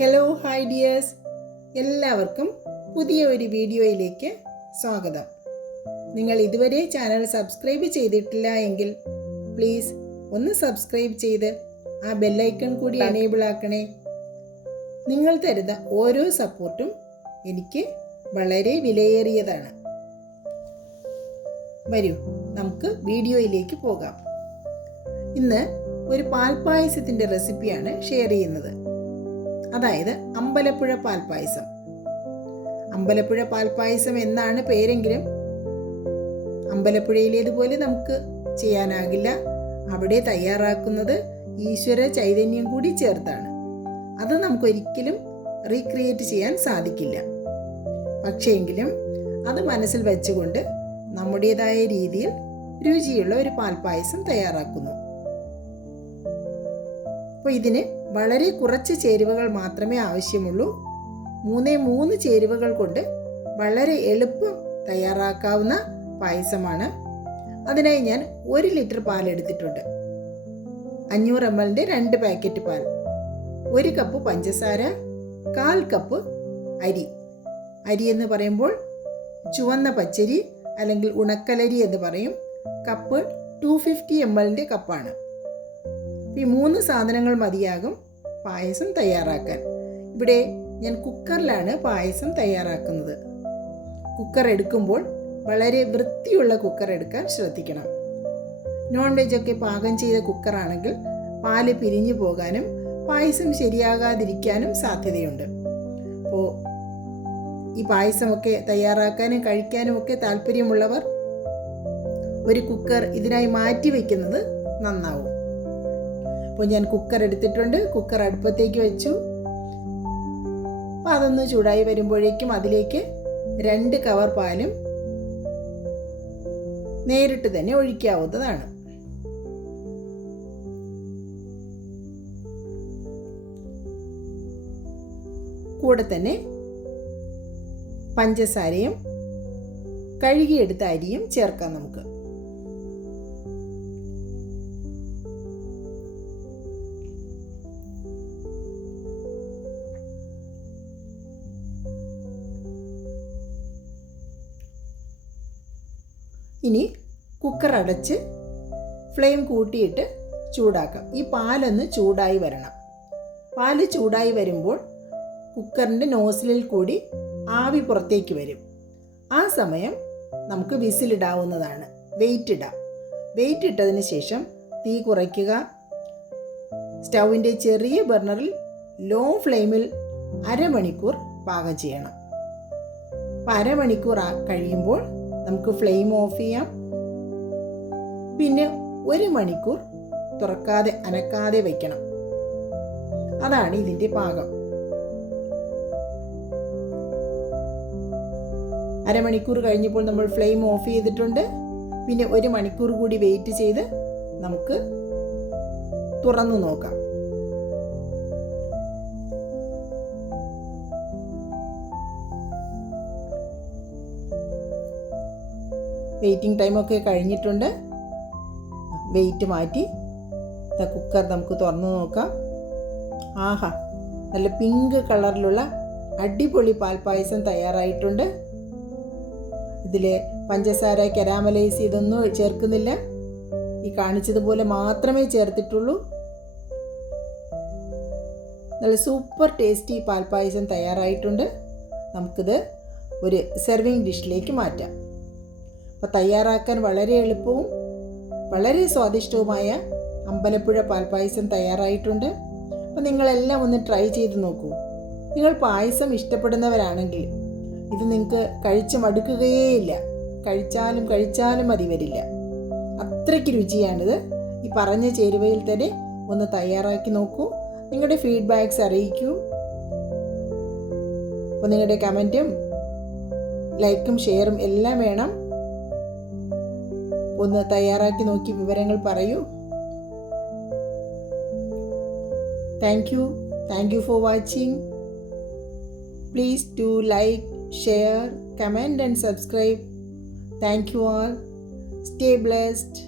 Hello hi dears എല്ലാവർക്കും പുതിയ ഒരു വീഡിയോയിലേക്ക് സ്വാഗതം. നിങ്ങൾ ഇതുവരെ ചാനൽ സബ്സ്ക്രൈബ് ചെയ്തിട്ടില്ല എങ്കിൽ പ്ലീസ് ഒന്ന് സബ്സ്ക്രൈബ് ചെയ്ത് ആ ബെല്ലൈക്കൺ കൂടി എനേബിൾ ആക്കണേ. നിങ്ങൾ തരുന്ന ഓരോ സപ്പോർട്ടും എനിക്ക് വളരെ വിലയേറിയതാണ്. വരൂ നമുക്ക് വീഡിയോയിലേക്ക് പോകാം. ഇന്ന് ഒരു പാൽപ്പായസത്തിന്റെ റെസിപ്പിയാണ് ഷെയർ ചെയ്യുന്നത്. അതായത് അമ്പലപ്പുഴ പാൽപ്പായസം. അമ്പലപ്പുഴ പാൽപ്പായസം എന്നാണ് പേരെങ്കിലും. അമ്പലപ്പുഴയിലേതുപോലെ നമുക്ക് ചെയ്യാനാകില്ല. അവിടെ തയ്യാറാക്കുന്നത് ഈശ്വര ചൈതന്യം കൂടി ചേർത്താണ്. അത് നമുക്കൊരിക്കലും റീക്രിയേറ്റ് ചെയ്യാൻ സാധിക്കില്ല. പക്ഷേങ്കിലും അത് മനസ്സിൽ വെച്ചുകൊണ്ട് നമ്മുടേതായ രീതിയിൽ രുചിയുള്ള ഒരു പാൽപ്പായസം തയ്യാറാക്കുന്നു. അപ്പോൾ ഇതിന് വളരെ കുറച്ച് ചേരുവകൾ മാത്രമേ ആവശ്യമുള്ളൂ. മൂന്നേ മൂന്ന് ചേരുവകൾ കൊണ്ട് വളരെ എളുപ്പം തയ്യാറാക്കാവുന്ന പായസമാണ്. അതിനായി ഞാൻ ഒരു ലിറ്റർ പാൽ എടുത്തിട്ടുണ്ട്. അഞ്ഞൂറ് എം എല്ലിന്റെ രണ്ട് പാക്കറ്റ് പാൽ ഒരു കപ്പ് പഞ്ചസാര കാൽ കപ്പ് അരി. അരി എന്ന് പറയുമ്പോൾ ചുവന്ന പച്ചരി അല്ലെങ്കിൽ ഉണക്കലരി എന്ന് പറയും. കപ്പ് ടു ഫിഫ്റ്റി എം എല്ലിന്റെ കപ്പാണ്. ഈ മൂന്ന് സാധനങ്ങൾ മതിയാകും പായസം തയ്യാറാക്കാൻ. ഇവിടെ ഞാൻ കുക്കറിലാണ് പായസം തയ്യാറാക്കുന്നത്. കുക്കർ എടുക്കുമ്പോൾ വളരെ വൃത്തിയുള്ള കുക്കർ എടുക്കാൻ ശ്രദ്ധിക്കണം. നോൺ വെജൊക്കെ പാകം ചെയ്ത കുക്കറാണെങ്കിൽ പാൽ പിരിഞ്ഞു പോകാനും പായസം ശരിയാകാതിരിക്കാനും സാധ്യതയുണ്ട്. അപ്പോൾ ഈ പായസമൊക്കെ തയ്യാറാക്കാനും കഴിക്കാനും ഒക്കെ താല്പര്യമുള്ളവർ ഒരു കുക്കർ ഇതിനായി മാറ്റി വയ്ക്കുന്നത് നന്നാവും. അപ്പോൾ ഞാൻ കുക്കർ എടുത്തിട്ടുണ്ട്. കുക്കർ അടുപ്പത്തേക്ക് വെച്ചു. അപ്പോൾ അതൊന്ന് ചൂടായി വരുമ്പോഴേക്കും അതിലേക്ക് രണ്ട് കവർ പാലും നേരിട്ട് തന്നെ ഒഴിക്കാവുന്നതാണ്. കൂടെ തന്നെ പഞ്ചസാരയും കഴുകിയെടുത്ത അരിയും ചേർക്കാം നമുക്ക്. ഇനി കുക്കർ അടച്ച് ഫ്ലെയിം കൂട്ടിയിട്ട് ചൂടാക്കാം. ഈ പാലൊന്ന് ചൂടായി വരണം. പാൽ ചൂടായി വരുമ്പോൾ കുക്കറിന്റെ നോസിലിൽ കൂടി ആവി പുറത്തേക്ക് വരും. ആ സമയം നമുക്ക് വിസിലിടാവുന്നതാണ്. വെയിറ്റ് ഇടാം. വെയിറ്റ് ഇട്ടതിന് ശേഷം തീ കുറയ്ക്കുക. സ്റ്റൗവിന്റെ ചെറിയ ബർണറിൽ ലോ ഫ്ലെയിമിൽ അരമണിക്കൂർ പാകം ചെയ്യണം. അപ്പം അരമണിക്കൂർ കഴിയുമ്പോൾ നമുക്ക് ഫ്ലെയിം ഓഫ് ചെയ്യാം. പിന്നെ ഒരു മണിക്കൂർ തുറക്കാതെ അനക്കാതെ വയ്ക്കണം അതാണ് ഇതിന്റെ പാകം. അരമണിക്കൂർ കഴിഞ്ഞപ്പോൾ നമ്മൾ ഫ്ലെയിം ഓഫ് ചെയ്തിട്ടുണ്ട്. പിന്നെ ഒരു മണിക്കൂർ കൂടി വെയിറ്റ് ചെയ്ത് നമുക്ക് തുറന്നു നോക്കാം. വെയിറ്റിംഗ് ടൈമൊക്കെ കഴിഞ്ഞിട്ടുണ്ട്. വെയിറ്റ് മാറ്റി. കുക്കർ നമുക്ക് തുറന്ന് നോക്കാം. ആഹാ നല്ല പിങ്ക് കളറിലുള്ള അടിപൊളി പാൽപ്പായസം തയ്യാറായിട്ടുണ്ട്. ഇതിൽ പഞ്ചസാര കരാമലൈസ് ഇതൊന്നും ചേർക്കുന്നില്ല. ഈ കാണിച്ചതുപോലെ മാത്രമേ ചേർത്തിട്ടുള്ളൂ. നല്ല സൂപ്പർ ടേസ്റ്റി പാൽപ്പായസം തയ്യാറായിട്ടുണ്ട്. നമുക്കിത് ഒരു സെർവിങ് ഡിഷിലേക്ക് മാറ്റാം. അപ്പോൾ തയ്യാറാക്കാൻ വളരെ എളുപ്പവും വളരെ സ്വാദിഷ്ടവുമായ അമ്പലപ്പുഴ പാൽപ്പായസം തയ്യാറായിട്ടുണ്ട്. അപ്പോൾ നിങ്ങളെല്ലാം ഒന്ന് ട്രൈ ചെയ്ത് നോക്കൂ. നിങ്ങൾ പായസം ഇഷ്ടപ്പെടുന്നവരാണെങ്കിൽ ഇത് നിങ്ങൾക്ക് കഴിച്ച് മടുക്കുകയേയില്ല കഴിച്ചാലും കഴിച്ചാലും മതി വരില്ല. അത്രയ്ക്ക് രുചിയാണിത്. ഈ പറഞ്ഞ ചേരുവയിൽ തന്നെ ഒന്ന് തയ്യാറാക്കി നോക്കൂ. നിങ്ങളുടെ ഫീഡ്ബാക്ക്സ് അറിയിക്കൂ. അപ്പോൾ നിങ്ങളുടെ കമന്റും ലൈക്കും ഷെയറും എല്ലാം വേണം. ഒന്ന് തയ്യാറാക്കി നോക്കി വിവരങ്ങൾ പറയൂ. Thank you thank you for watching please to like share comment and subscribe thank you all stay blessed